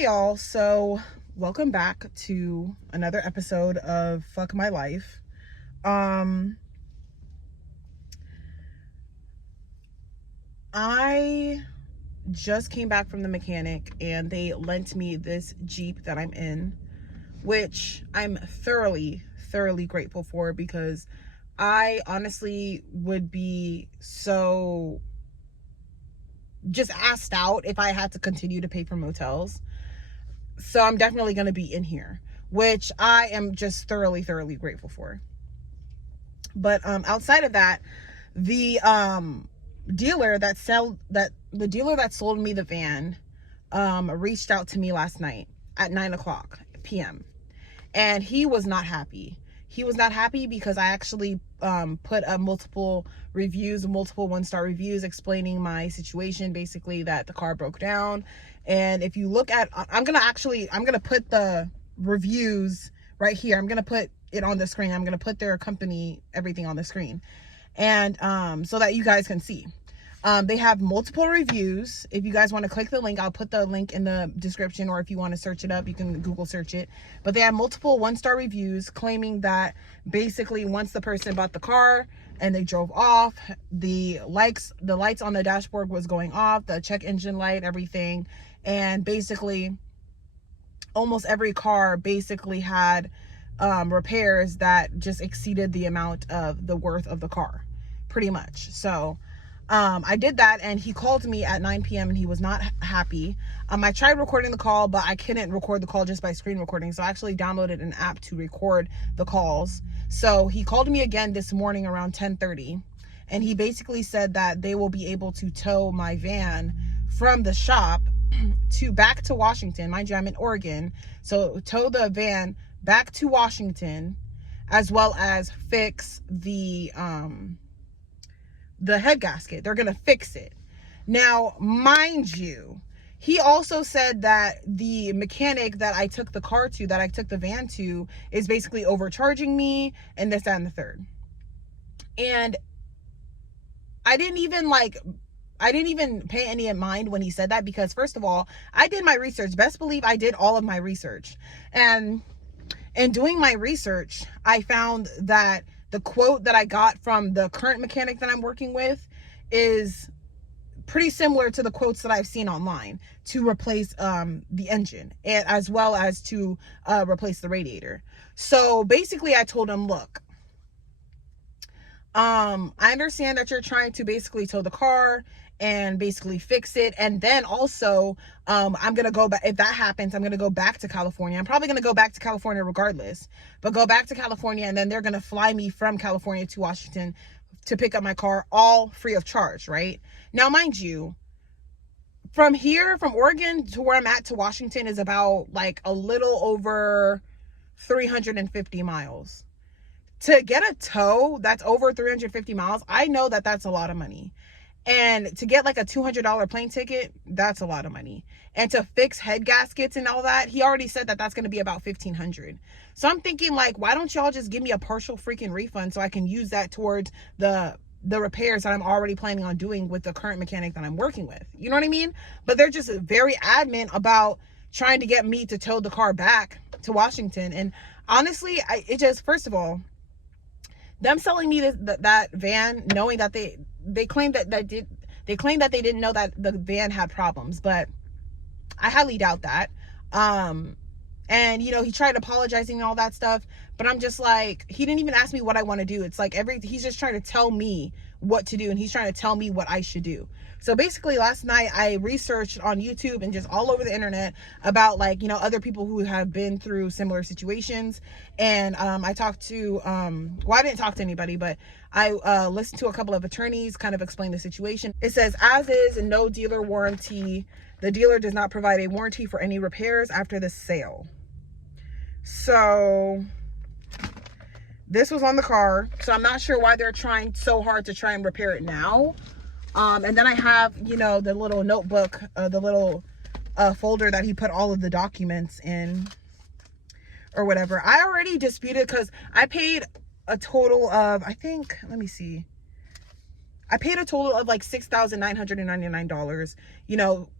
Hey y'all, so welcome back to another episode of Fuck My Life. I just came back from the mechanic and they lent me this Jeep that I'm in, which I'm thoroughly grateful for, because I honestly would be so just asked out if I had to continue to pay for motels. So I'm definitely going to be in here, which I am just thoroughly grateful for. But outside of that, the dealer that sold me the van reached out to me last night at 9:00 p.m. and he was not happy. He was not happy because I actually put up multiple 1-star reviews explaining my situation, basically that the car broke down. And if you look at, I'm gonna put the reviews right here. I'm gonna put it on the screen. I'm gonna put their company, everything on the screen, and so that you guys can see. They have multiple reviews. If you guys want to click the link, I'll put the link in the description, or if you want to search it up, you can Google search it. But they have multiple 1-star reviews claiming that basically once the person bought the car and they drove off, the lights on the dashboard was going off, the check engine light, everything. And basically almost every car basically had repairs that just exceeded the amount of the worth of the car, pretty much. So I did that, and he called me at 9 p.m. and he was not happy. I tried recording the call, but I couldn't record the call just by screen recording. So I actually downloaded an app to record the calls. So he called me again this morning around 10:30, and he basically said that they will be able to tow my van from the shop back to Washington. Mind you, I'm in Oregon. So tow the van back to Washington, as well as fix the head gasket. They're gonna fix it. Now, mind you, he also said that the mechanic that I took the van to, is basically overcharging me and this, that, and the third. And I didn't even pay any mind when he said that, because first of all, I did my research. Best believe I did all of my research. And in doing my research, I found that the quote that I got from the current mechanic that I'm working with is pretty similar to the quotes that I've seen online to replace the engine, and as well as to replace the radiator. So basically I told him, look, I understand that you're trying to basically tow the car and basically fix it, and then also I'm gonna go back. If that happens, I'm gonna go back to California. I'm probably gonna go back to California regardless, but go back to California, and then they're gonna fly me from California to Washington to pick up my car, all free of charge, right? Now, mind you, from Oregon to where I'm at to Washington is about like a little over 350 miles. To get a tow that's over 350 miles, I know that that's a lot of money. And to get like a $200 plane ticket, that's a lot of money. And to fix head gaskets and all that, he already said that that's going to be about $1,500. So I'm thinking, like, why don't y'all just give me a partial freaking refund so I can use that towards the repairs that I'm already planning on doing with the current mechanic that I'm working with? You know what I mean? But they're just very adamant about trying to get me to tow the car back to Washington. And honestly, first of all, them selling me that van, knowing that they claimed that they didn't know that the van had problems, but I highly doubt that. And he tried apologizing and all that stuff, but I'm just like, he didn't even ask me what I want to do. It's like he's just trying to tell me what to do, and he's trying to tell me what I should do. So basically last night I researched on YouTube and just all over the internet about other people who have been through similar situations. And I talked to I didn't talk to anybody, but I listened to a couple of attorneys kind of explain the situation. It says, as is, no dealer warranty. The dealer does not provide a warranty for any repairs after the sale. So this was on the car, so I'm not sure why they're trying so hard to try and repair it now. And then I have, the little notebook, the little folder that he put all of the documents in, or whatever. I already disputed, because I paid a total of, I think, let me see. I paid a total of like $6,999,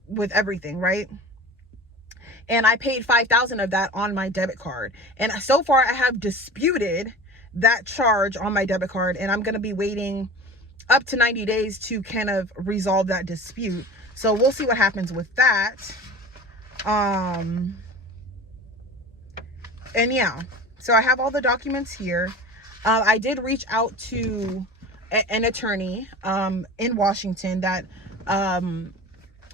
with everything, right? and I paid $5,000 of that on my debit card. And so far I have disputed that charge on my debit card, and I'm going to be waiting up to 90 days to kind of resolve that dispute. So we'll see what happens with that. And yeah, so I have all the documents here. I did reach out to an attorney in Washington that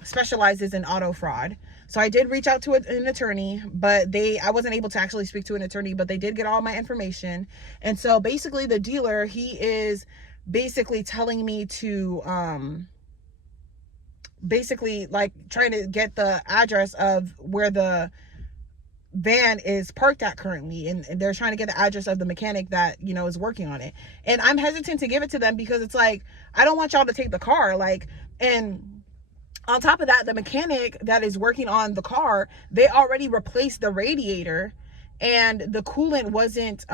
specializes in auto fraud. So I did reach out to an attorney, but I wasn't able to actually speak to an attorney, but they did get all my information. And so basically the dealer, he is basically telling me to basically like trying to get the address of where the van is parked at currently, and they're trying to get the address of the mechanic that, you know, is working on it. And I'm hesitant to give it to them because it's like, I don't want y'all to take the car. Like, and on top of that, the mechanic that is working on the car, they already replaced the radiator, and the coolant wasn't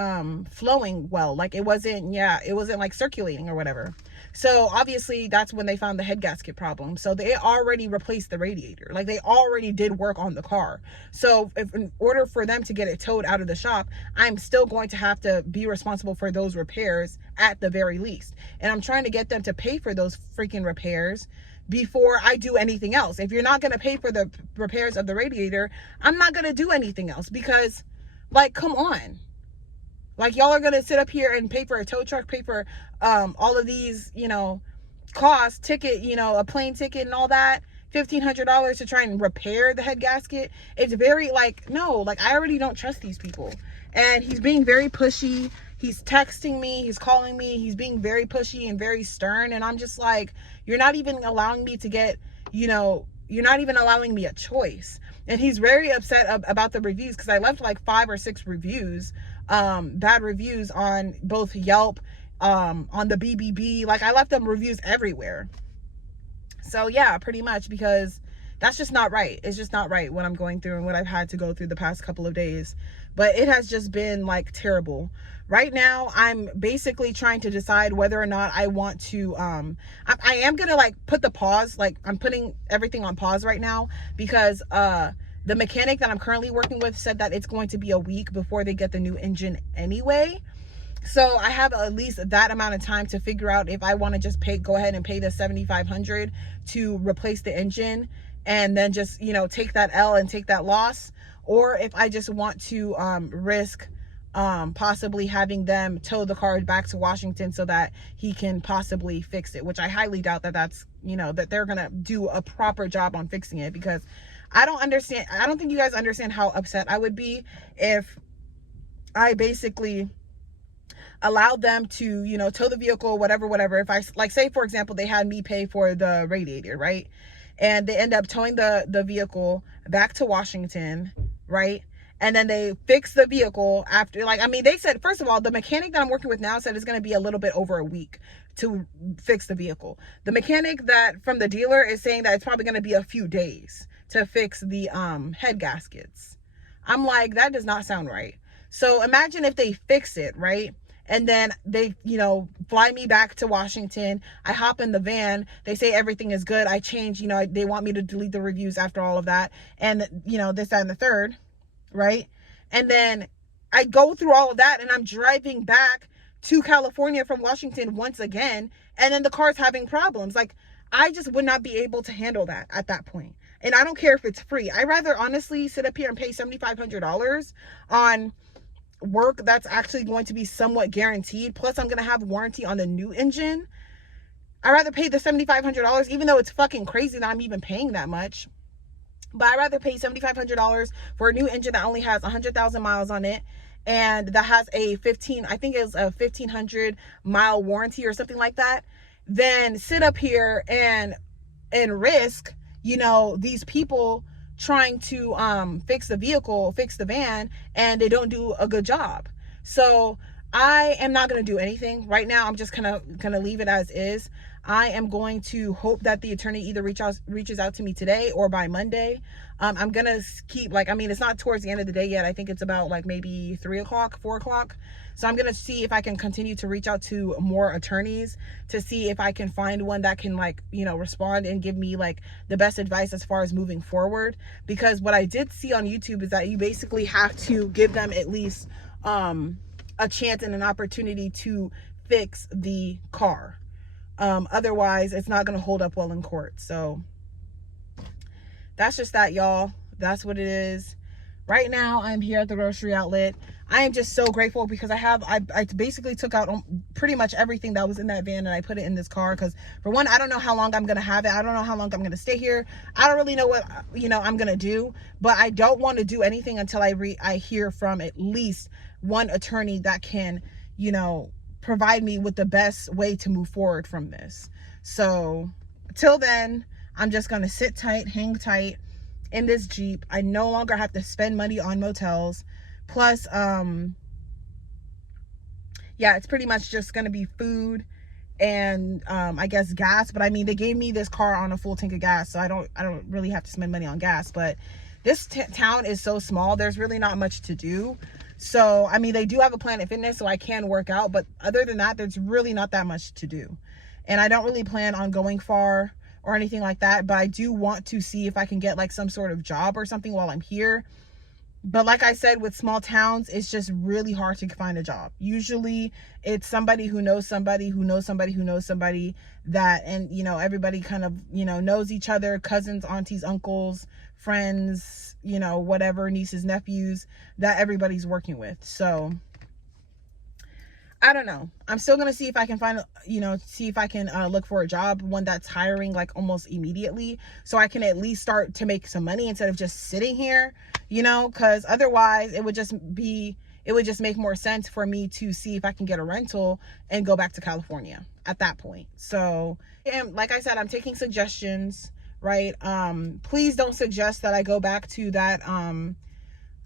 flowing well. Like it wasn't like circulating or whatever. So obviously that's when they found the head gasket problem. So they already replaced the radiator. Like they already did work on the car. So if in order for them to get it towed out of the shop, I'm still going to have to be responsible for those repairs at the very least. And I'm trying to get them to pay for those freaking repairs before I do anything else. If you're not going to pay for the repairs of the radiator, I'm not going to do anything else, because like, come on. Like, y'all are going to sit up here and pay for a tow truck, pay for all of these, you know, costs, ticket, you know, a plane ticket and all that, $1,500 to try and repair the head gasket. It's very like, no, like I already don't trust these people. And he's being very pushy. He's texting me, he's calling me, he's being very pushy and very stern. And I'm just like, you're not even allowing me to get, you know, you're not even allowing me a choice. And he's very upset about the reviews, because I left like 5 or 6 reviews, bad reviews on both Yelp, on the BBB. Like I left them reviews everywhere. So yeah, pretty much, because that's just not right. It's just not right what I'm going through and what I've had to go through the past couple of days. But it has just been like terrible. Right now, I'm basically trying to decide whether or not I want to, I am going to like put the pause, like I'm putting everything on pause right now, because the mechanic that I'm currently working with said that it's going to be a week before they get the new engine anyway. So I have at least that amount of time to figure out if I want to just go ahead and pay the $7,500 to replace the engine, and then just, you know, take that L and take that loss, or if I just want to risk possibly having them tow the car back to Washington so that he can possibly fix it, which I highly doubt that that's, you know, that they're gonna do a proper job on fixing it, because I don't think you guys understand how upset I would be if I basically allowed them to, you know, tow the vehicle, whatever. If I, like, say for example, they had me pay for the radiator, right? And they end up towing the vehicle back to Washington, right? And then they fix the vehicle after, like, I mean, they said, first of all, the mechanic that I'm working with now said it's going to be a little bit over a week to fix the vehicle. The mechanic that from the dealer is saying that it's probably going to be a few days to fix the head gaskets. I'm like, that does not sound right. So imagine if they fix it, right? And then they, you know, fly me back to Washington. I hop in the van. They say everything is good. I change, you know, they want me to delete the reviews after all of that. And, you know, this, that, and the third, right? And then I go through all of that, and I'm driving back to California from Washington once again. And then the car's having problems. Like, I just would not be able to handle that at that point. And I don't care if it's free. I'd rather honestly sit up here and pay $7,500 on work that's actually going to be somewhat guaranteed, plus I'm going to have warranty on the new engine. I'd rather pay the $7,500, even though it's fucking crazy that I'm even paying that much. But I'd rather pay $7,500 for a new engine that only has 100,000 miles on it, and that has a 1,500 mile warranty or something like that, than sit up here and risk, you know, these people trying to fix the vehicle, fix the van, and they don't do a good job. So I am not going to do anything right now. I'm just gonna leave it as is. I am going to hope that the attorney either reaches out to me today or by Monday. I'm gonna keep, like, I mean, it's not towards the end of the day yet. I think it's about like maybe 3 o'clock, 4 o'clock. So I'm gonna see if I can continue to reach out to more attorneys to see if I can find one that can, like, you know, respond and give me like the best advice as far as moving forward. Because what I did see on YouTube is that you basically have to give them at least a chance and an opportunity to fix the car. Otherwise it's not going to hold up well in court. So that's just that, y'all. That's what it is. Right now I'm here at the grocery outlet. I am just so grateful because I basically took out pretty much everything that was in that van and I put it in this car, because for one, I don't know how long I'm gonna have it. I don't know how long I'm gonna stay here. I don't really know what, you know, I'm gonna do, but I don't want to do anything until I hear from at least one attorney that can, you know, provide me with the best way to move forward from this. So till then, I'm just gonna sit tight, hang tight in this Jeep. I no longer have to spend money on motels. Plus, yeah, it's pretty much just gonna be food and I guess gas. But I mean, they gave me this car on a full tank of gas, so I don't really have to spend money on gas. But this town is so small, there's really not much to do. So I mean, they do have a Planet Fitness, so I can work out, but other than that, there's really not that much to do. And I don't really plan on going far or anything like that, but I do want to see if I can get like some sort of job or something while I'm here. But like I said, with small towns, it's just really hard to find a job. Usually it's somebody who knows somebody who knows somebody who knows somebody that, and you know, everybody kind of, you know, knows each other, cousins, aunties, uncles, friends, you know, whatever, nieces, nephews, that everybody's working with. So I don't know. I'm still going to see if I can find, you know, see if I can look for a job, one that's hiring like almost immediately, so I can at least start to make some money instead of just sitting here, you know, because otherwise it would just make more sense for me to see if I can get a rental and go back to California at that point. So, and like I said, I'm taking suggestions, right? Please don't suggest that I go back to that,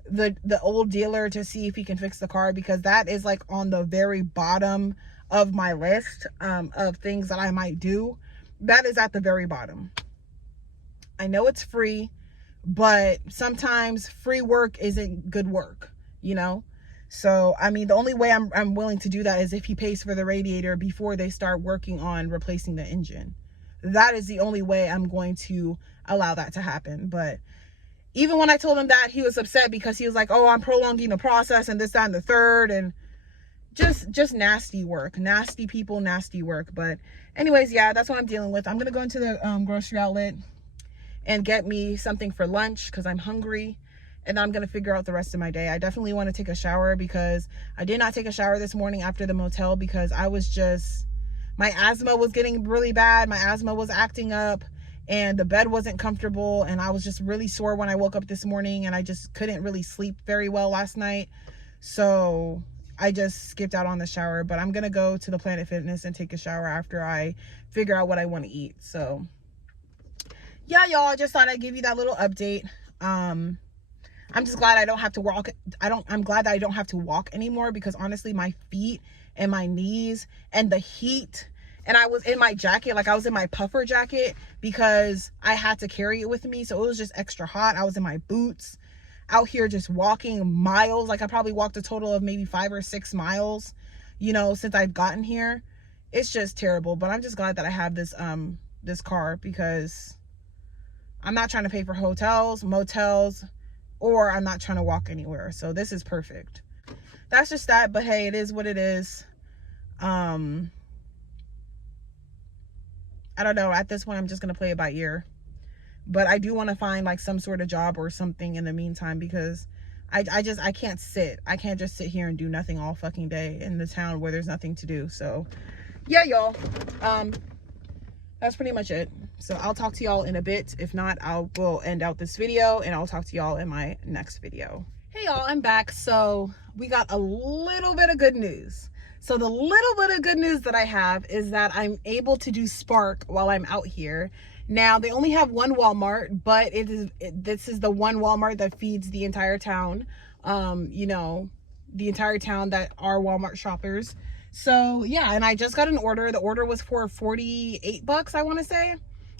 the old dealer to see if he can fix the car, because that is like on the very bottom of my list of things that I might do. That is at the very bottom. I know it's free, but sometimes free work isn't good work, you know? So I mean, the only way I'm willing to do that is if he pays for the radiator before they start working on replacing the engine. That is the only way I'm going to allow that to happen. But even when I told him that, he was upset because he was like, oh, I'm prolonging the process and this, that, and the third. And just nasty work. Nasty people, nasty work. But anyways, yeah, that's what I'm dealing with. I'm going to go into the grocery outlet and get me something for lunch because I'm hungry. And I'm going to figure out the rest of my day. I definitely want to take a shower because I did not take a shower this morning after the motel because I was just, my asthma was getting really bad. My asthma was acting up. And the bed wasn't comfortable, and I was just really sore when I woke up this morning, and I just couldn't really sleep very well last night. So I just skipped out on the shower, but I'm gonna go to the Planet Fitness and take a shower after I figure out what I want to eat. So yeah, y'all, I just thought I'd give you that little update. I'm just glad I don't have to walk. I'm glad that I don't have to walk anymore, because honestly, my feet and my knees and the heat. And I was in my jacket, like I was in my puffer jacket because I had to carry it with me. So it was just extra hot. I was in my boots out here just walking miles. Like I probably walked a total of maybe 5 or 6 miles, you know, since I've gotten here. It's just terrible. But I'm just glad that I have this, this car, because I'm not trying to pay for hotels, motels, or I'm not trying to walk anywhere. So this is perfect. That's just that. But hey, it is what it is. I don't know. At this point, I'm just going to play it by ear. But I do want to find like some sort of job or something in the meantime, because I can't sit. I can't just sit here and do nothing all fucking day in the town where there's nothing to do. So yeah, y'all. That's pretty much it. So I'll talk to y'all in a bit. If not, we'll end out this video and I'll talk to y'all in my next video. Hey y'all, I'm back. So we got a little bit of good news. So the little bit of good news that I have is that I'm able to do Spark while I'm out here. Now, they only have one Walmart, but this is the one Walmart that feeds the entire town. You know, the entire town that are Walmart shoppers. So yeah, and I just got an order. The order was for $48, I want to say.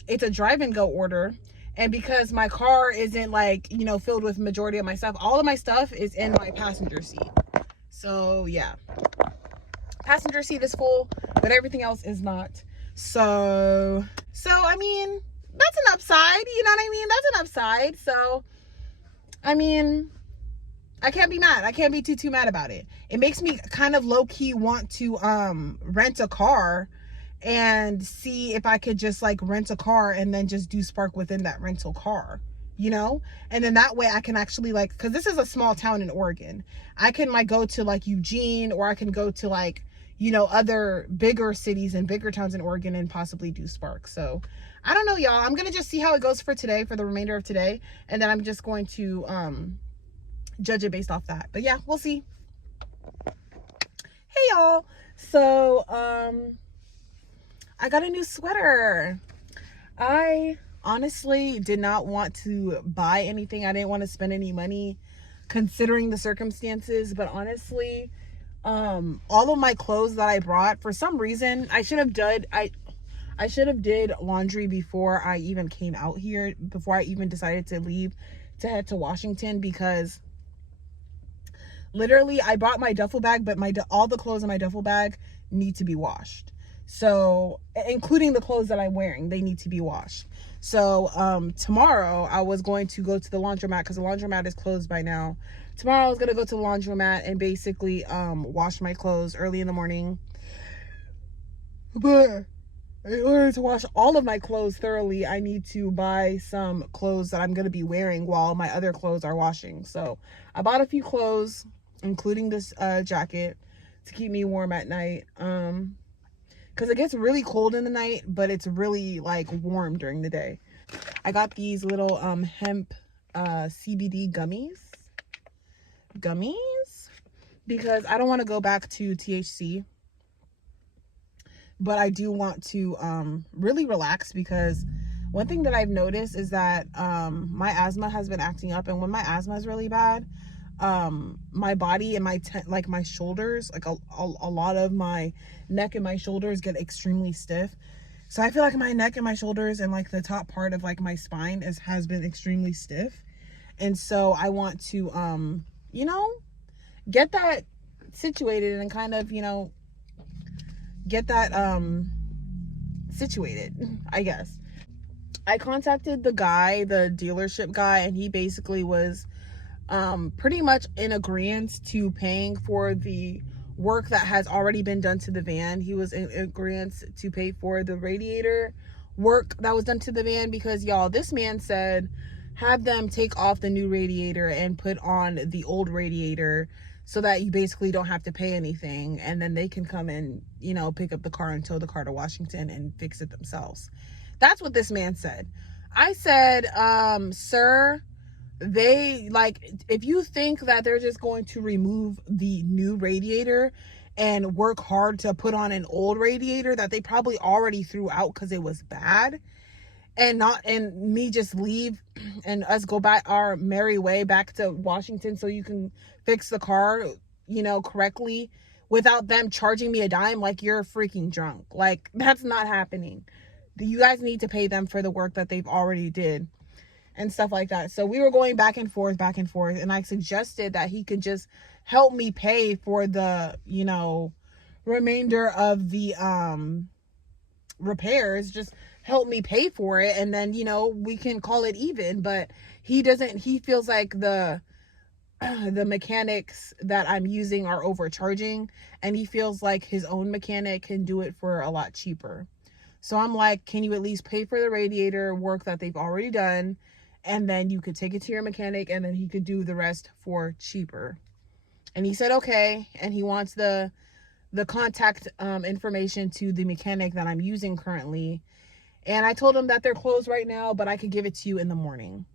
It's a drive and go order. And because my car isn't like, you know, filled with majority of my stuff, all of my stuff is in my passenger seat. So yeah, passenger seat is full, but everything else is not. So I mean, that's an upside, you know what I mean? That's an upside. So I mean, I can't be mad. I can't be too mad about it. It makes me kind of low-key want to rent a car and see if I could just like rent a car and then just do Spark within that rental car, you know? And then that way I can actually like, because this is a small town in Oregon, I can like go to like Eugene, or I can go to like, you know, other bigger cities and bigger towns in Oregon and possibly do Spark. So I don't know, y'all. I'm gonna just see how it goes for today, for the remainder of today, and then I'm just going to judge it based off that. But yeah, we'll see. Hey y'all, so I got a new sweater. I honestly did not want to buy anything. I didn't want to spend any money considering the circumstances, but honestly, all of my clothes that I brought, for some reason, I should have did laundry before I even came out here, before I even decided to leave to head to Washington, because literally I bought my duffel bag, but all the clothes in my duffel bag need to be washed. So including the clothes that I'm wearing, they need to be washed. So tomorrow I was going to go to the laundromat, because the laundromat is closed by now. Tomorrow I was going to go to the laundromat and basically wash my clothes early in the morning. But in order to wash all of my clothes thoroughly, I need to buy some clothes that I'm going to be wearing while my other clothes are washing. So I bought a few clothes, including this jacket, to keep me warm at night. Because it gets really cold in the night, but it's really like warm during the day. I got these little hemp CBD gummies because I don't want to go back to THC, but I do want to really relax, because one thing that I've noticed is that my asthma has been acting up, and when my asthma is really bad, my body and my shoulders, like a lot of my neck and my shoulders get extremely stiff. So I feel like my neck and my shoulders and like the top part of like my spine has been extremely stiff. And so I want to you know, get that situated and kind of, you know, get that situated, I guess. I contacted the dealership guy, and he basically was pretty much in agreement to paying for the work that has already been done to the van. He was in agreement to pay for the radiator work that was done to the van, because y'all, this man said have them take off the new radiator and put on the old radiator, so that you basically don't have to pay anything, and then they can come and, you know, pick up the car and tow the car to Washington and fix it themselves. That's what this man said. I said, sir, they, like, if you think that they're just going to remove the new radiator and work hard to put on an old radiator that they probably already threw out because it was bad, and me just leave and us go back our merry way back to Washington so you can fix the car, you know, correctly without them charging me a dime, like, you're freaking drunk. Like, that's not happening. You guys need to pay them for the work that they've already did and stuff like that. So we were going back and forth, and I suggested that he could just help me pay for the, you know, remainder of the repairs. Just help me pay for it, and then, you know, we can call it even. But he feels like the mechanics that I'm using are overcharging, and he feels like his own mechanic can do it for a lot cheaper. So I'm like, can you at least pay for the radiator work that they've already done, and then you could take it to your mechanic, and then he could do the rest for cheaper. And he said okay, and he wants the contact information to the mechanic that I'm using currently. And I told him that they're closed right now, but I could give it to you in the morning.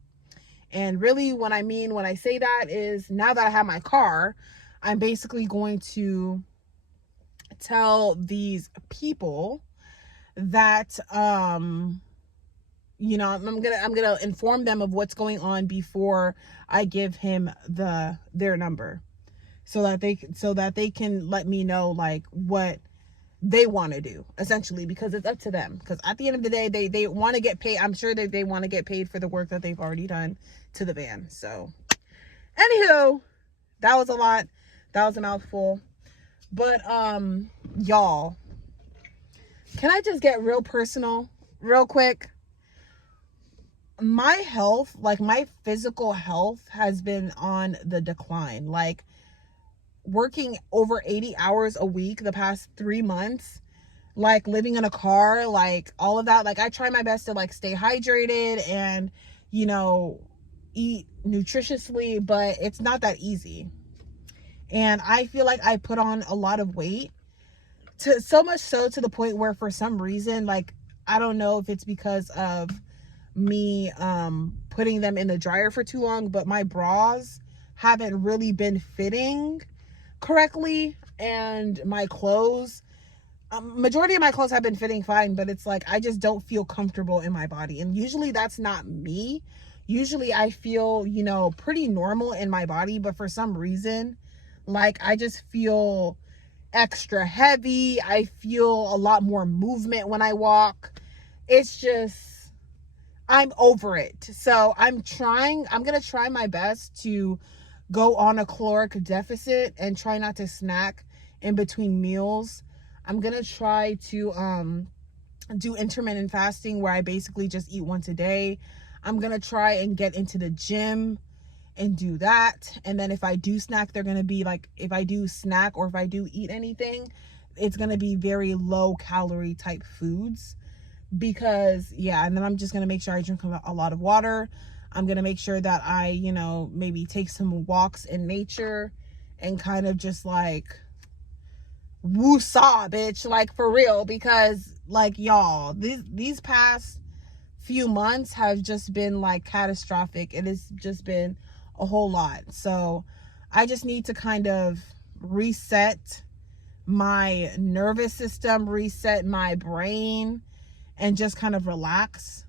And really, what I mean when I say that is, now that I have my car, I'm basically going to tell these people that you know, I'm gonna inform them of what's going on before I give him their number. so that they can let me know like what they want to do, essentially, because it's up to them. Because at the end of the day, they want to get paid. I'm sure that they want to get paid for the work that they've already done to the van. So anywho, that was a lot. That was a mouthful. But y'all, can I just get real personal real quick? My health, like my physical health, has been on the decline. Like, working over 80 hours a week the past 3 months, like living in a car, like all of that. Like, I try my best to like stay hydrated and, you know, eat nutritiously, but it's not that easy. And I feel like I put on a lot of weight, to so much so to the point where for some reason, like, I don't know if it's because of me putting them in the dryer for too long, but my bras haven't really been fitting correctly, and my clothes, majority of my clothes have been fitting fine, but it's like I just don't feel comfortable in my body. And usually that's not me. Usually I feel, you know, pretty normal in my body, but for some reason, like, I just feel extra heavy. I feel a lot more movement when I walk. It's just, I'm over it. So I'm going to try my best to go on a caloric deficit and try not to snack in between meals. I'm going to try to do intermittent fasting, where I basically just eat once a day. I'm going to try and get into the gym and do that. And then if I do snack, they're going to be like, if I do snack or if I do eat anything, it's going to be very low calorie type foods. Because yeah, and then I'm just going to make sure I drink a lot of water. I'm going to make sure that I, you know, maybe take some walks in nature and kind of just like woo-saw, bitch, like for real. Because like, y'all, these past few months have just been like catastrophic. It has just been a whole lot. So I just need to kind of reset my nervous system, reset my brain, and just kind of relax.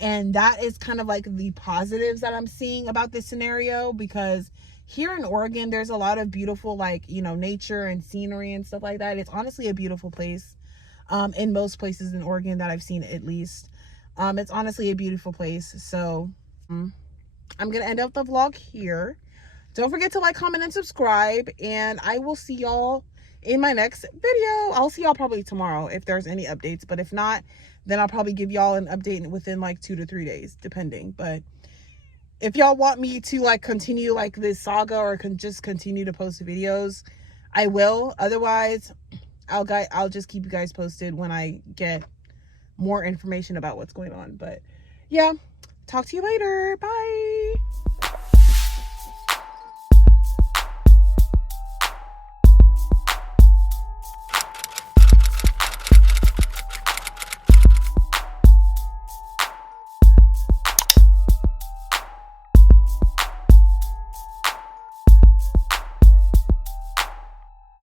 And that is kind of like the positives that I'm seeing about this scenario, because here in Oregon, there's a lot of beautiful, like, you know, nature and scenery and stuff like that. It's honestly a beautiful place. In most places in Oregon that I've seen, at least. It's honestly a beautiful place. So I'm going to end up the vlog here. Don't forget to like, comment, and subscribe. And I will see y'all in my next video. I'll see y'all probably tomorrow if there's any updates. But if not, then I'll probably give y'all an update within like 2 to 3 days, depending. But if y'all want me to like continue like this saga, or just continue to post videos, I will. Otherwise, I'll just keep you guys posted when I get more information about what's going on. But yeah, talk to you later. Bye.